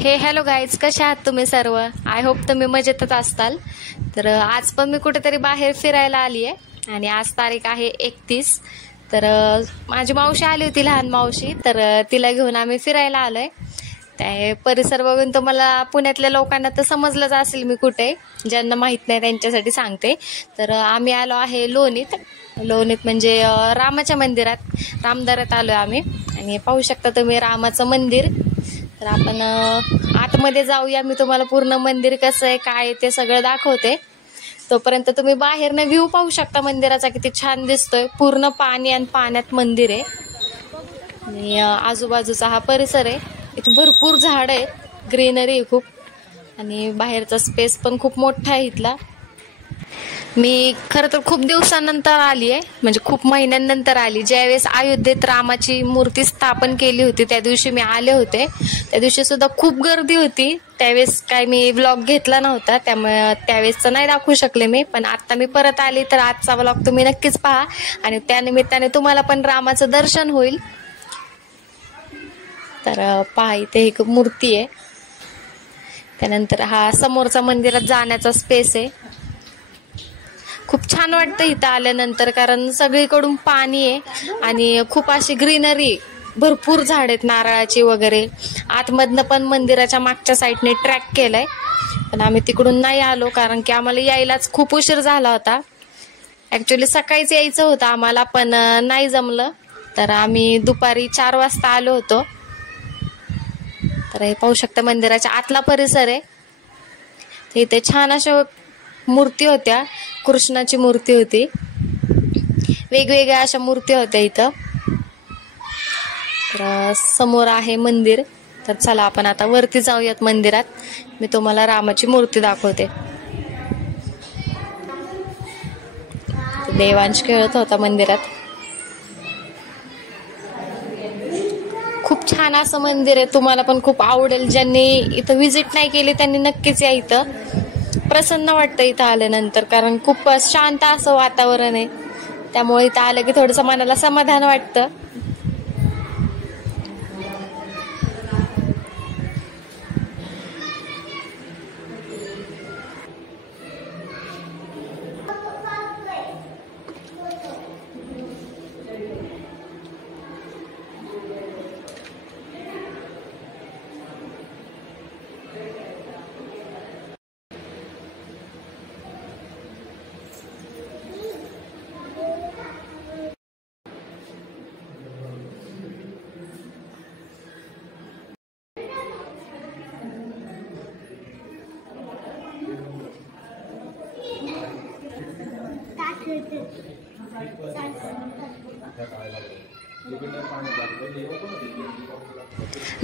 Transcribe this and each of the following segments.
Hello guys, कशा आहात तुम्ही सर्व? आय होप तुम्ही मजेतच असताल. तर आज पण मी कुठेतरी बाहेर फिरायला आली आहे आणि आज तारीख आहे 31. तर माझी मावशी आली होती, लहान मावशी. तर तिला घेऊन आम्ही फिरायला आलोय. त्या परिसर बघून तर मला पुण्यातल्या लोकांना तर समजलंच असेल मी कुठे, ज्यांना माहीत नाही त्यांच्यासाठी सांगते. तर आम्ही आलो आहे लोणीत. म्हणजे रामाच्या मंदिरात, रामदारात आलो आम्ही. आणि पाहू शकता तुम्ही रामाचं मंदिर. तर आपण आतमध्ये जाऊया, मी तुम्हाला पूर्ण मंदिर कसं आहे काय आहे ते सगळं दाखवते. तोपर्यंत तुम्ही बाहेरनं व्ह्यू पाहू शकता मंदिराचा, किती छान दिसतोय. पूर्ण पाणी आणि पाण्यात मंदिर आहे. आणि आजूबाजूचा हा परिसर आहे, इथे भरपूर झाड आहे, ग्रीनरी आहे खूप. आणि बाहेरचा स्पेस पण खूप मोठा आहे इथला. मी खरं तर खूप दिवसानंतर आली आहे, म्हणजे खूप महिन्यांनंतर आली. ज्यावेळेस अयोध्येत रामाची मूर्ती स्थापन केली होती त्या दिवशी मी आले होते. त्या दिवशी सुद्धा खूप गर्दी होती. त्यावेळेस काय मी व्लॉग घेतला नव्हता, त्यामुळे त्यावेळेसचं नाही दाखवू शकले मी. पण आत्ता मी परत आली तर आजचा व्लॉग तुम्ही नक्कीच पहा आणि त्यानिमित्ताने तुम्हाला पण रामाचं दर्शन होईल. तर पहा, इथे एक मूर्ती आहे. त्यानंतर हा समोरचा मंदिरात जाण्याचा स्पेस आहे. खूप छान वाटतं इथं आल्यानंतर, कारण सगळीकडून पाणी आहे आणि खूप अशी ग्रीनरी, भरपूर झाड आहेत नारळाची वगैरे. आतमधनं पण मंदिराच्या मागच्या साईडने ट्रॅक केलाय, पण आम्ही तिकडून नाही आलो कारण की आम्हाला यायलाच खूप उशीर झाला होता. ॲक्च्युली सकाळीच यायचं होतं आम्हाला, पण नाही जमलं. तर आम्ही दुपारी 4 वाजता आलो होतो. तर हे पाहू शकता मंदिराच्या आतला परिसर आहे. तर इथे छान अशा मूर्ती होत्या. कृष्णाची मूर्ती होती, वेगवेगळ्या अशा मूर्ती होत्या इथं. तर समोर आहे मंदिर. तर चला आपण आता वरती जाऊयात मंदिरात. मी तुम्हाला रामाची मूर्ती दाखवते. देवांश खेळत होता मंदिरात. खूप छान असं मंदिर आहे, तुम्हाला पण खूप आवडेल. ज्यांनी इथं व्हिजिट नाही केली त्यांनी नक्कीच या. इथं प्रसन्न वाटतं इथं आल्यानंतर, कारण खूप शांत असं वातावरण आहे. त्यामुळे इथं आलं की थोडंसं मनाला समाधान वाटतं.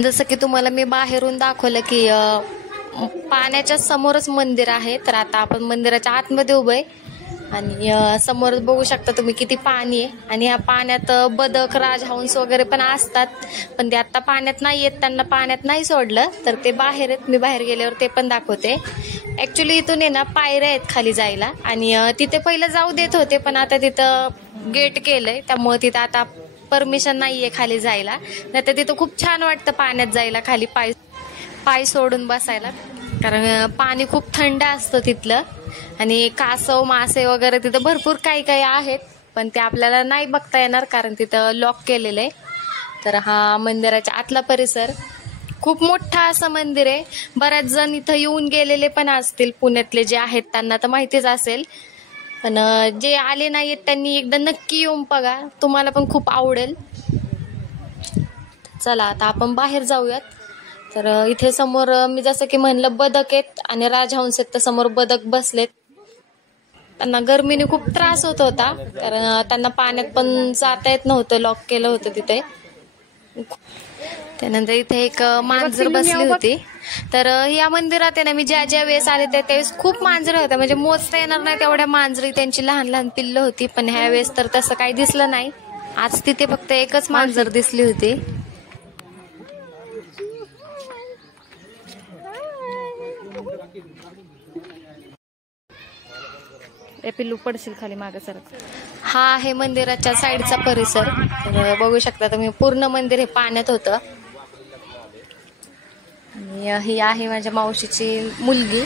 जसं की तुम्हाला मी बाहेरून दाखवलं की पाण्याच्या समोरच मंदिर आहे. तर आता आपण मंदिराच्या आतमध्ये उभे आणि समोर बघू शकता तुम्ही किती पाणी आहे. आणि या पाण्यात बदक, राजहंस वगैरे पण असतात, पण ते आता पाण्यात नाही आहेत, त्यांना पाण्यात नाही सोडलं. तर ते बाहेर आहेत, मी बाहेर गेल्यावर ते पण दाखवते. ॲक्च्युली इथून आहे ना पायऱ्या आहेत खाली जायला, आणि तिथे पहिलं जाऊ देत होते, पण आता तिथं गेट केलंय, त्यामुळे तिथं आता परमिशन नाहीये खाली जायला. नाही तर तिथं खूप छान वाटतं पाण्यात जायला, खाली पाय सोडून बसायला, कारण पाणी खूप थंड असतं तिथलं. आणि कासव, मासे वगैरे तिथं भरपूर काही आहेत, पण ते आपल्याला नाही बघता येणार कारण तिथं लॉक केलेलं आहे. तर हा मंदिराच्या आतला परिसर, खूप मोठा असं मंदिर आहे. बऱ्याच जण इथं येऊन गेलेले पण असतील, पुण्यातले जे आहेत त्यांना तर माहितीच असेल. पण जे आले नाहीत त्यांनी एकदा नक्की येऊन बघा, तुम्हाला पण खूप आवडेल. चला आता आपण बाहेर जाऊयात. तर इथे समोर मी जसं की म्हणलं बदक आहेत आणि राजहंस आहेत. तर समोर बदक बसलेत. त्यांना गरमीने खूप त्रास होत होता, कारण त्यांना पाण्यात पण जाता येत नव्हतं, लॉक केलं होतं तिथे. त्यानंतर इथे एक मांजर बसली होती. तर या मंदिरात आहे ना, मी ज्या वेळेस आले त्यावेळेस खूप मांजरं होत्या, म्हणजे मोजता येणार नाही तेवढ्या मांजरी, त्यांची लहान लहान पिल्लं होती. पण ह्या वेळेस तर तसं काही दिसलं नाही. आज तिथे फक्त एकच मांजर दिसली होती. पिल्लू पडशील खाली, मागे सरक. हा आहे मंदिराच्या साईडचा परिसर. तर बघू शकता तुम्ही, पूर्ण मंदिर हे पाण्यात होतं. आणि ही आहे माझ्या मावशीची मुलगी.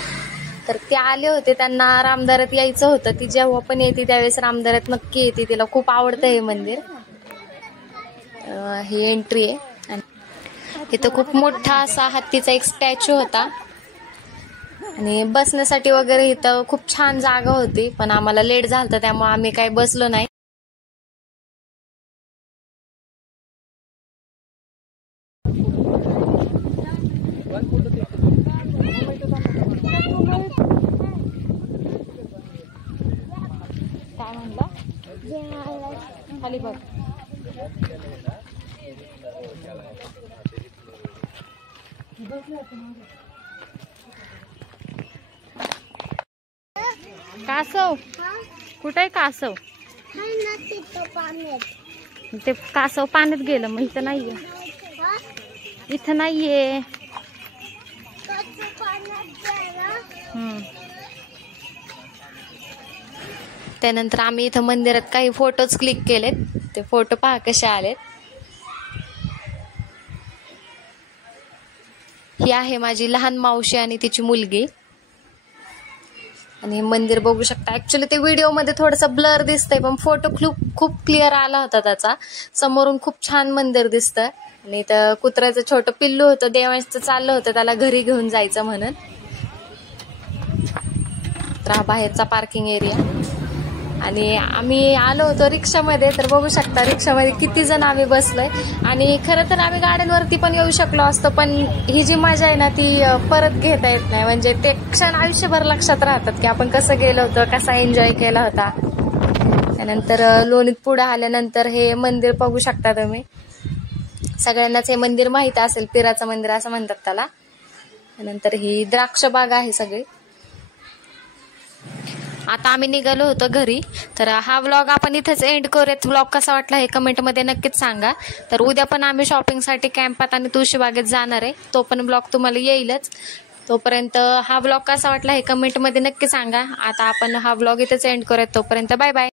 तर ते आले होते, त्यांना रामदारात यायचं होतं. ती जेव्हा पण येते त्यावेळेस रामदारात नक्की येते, तिला खूप आवडतं हे मंदिर. ही एंट्री आहे आणि इथं खूप मोठा असा हत्तीचा एक स्टॅच्यू होता आणि बसण्यासाठी वगैरे इथं खूप छान जागा होती. पण आम्हाला लेट झालं त्यामुळे आम्ही काही बसलो नाही. काय म्हणला खाली बघ. कासव कुठे आहे? कासव ते कासव पाण्यात गेलं, मग इथं नाहीये. इथं नाहीये. त्यानंतर आम्ही इथं मंदिरात काही फोटोज क्लिक केलेत. ते फोटो पहा कसे आलेत. ही आहे माझी लहान मावशी आणि तिची मुलगी. आणि मंदिर बघू शकता. ऍक्च्युली ते व्हिडिओमध्ये थोडंसं ब्लर दिसतंय, पण फोटो खूप क्लिअर आला होता त्याचा. समोरून खूप छान मंदिर दिसतंय. आणि इथं कुत्र्याचं छोटं पिल्लू होतं, देवांचं चाललं होतं त्याला घरी घेऊन जायचं म्हणून. तर हा बाहेरचा पार्किंग एरिया. आणि आम्ही आलो होतो रिक्षामध्ये. तर बघू शकता रिक्षामध्ये किती जण आम्ही बसलोय. आणि खरं तर आम्ही गाड्यांवरती पण येऊ शकलो असतो, पण ही जी मजा आहे ना ती परत घेता येत नाही. म्हणजे ते क्षण आयुष्यभर लक्षात राहतात की आपण कसं गेलो होतो, कसा एन्जॉय केला होता. त्यानंतर लोणीत पुढे आल्यानंतर हे मंदिर बघू शकता तुम्ही. सगळ्यांनाच हे मंदिर माहित असेल, पिराचं मंदिर असं म्हणतात त्याला. त्यानंतर ही द्राक्ष बाग आहे सगळी. आता आम्ही निघालो होतो घरी. तर हा व्लॉग आपण इथेच एंड करूयात. व्लॉग कसा वाटला हे कमेंटमध्ये नक्कीच सांगा. तर उद्या पण आम्ही शॉपिंगसाठी कॅम्पात आणि तुळशीबागेत जाणार आहे. तो पण व्लॉग तुम्हाला येईलच. तोपर्यंत हा व्लॉग कसा वाटला हे कमेंटमध्ये नक्की सांगा. आता आपण हा व्लॉग इथेच एंड करूयात. तोपर्यंत बाय बाय.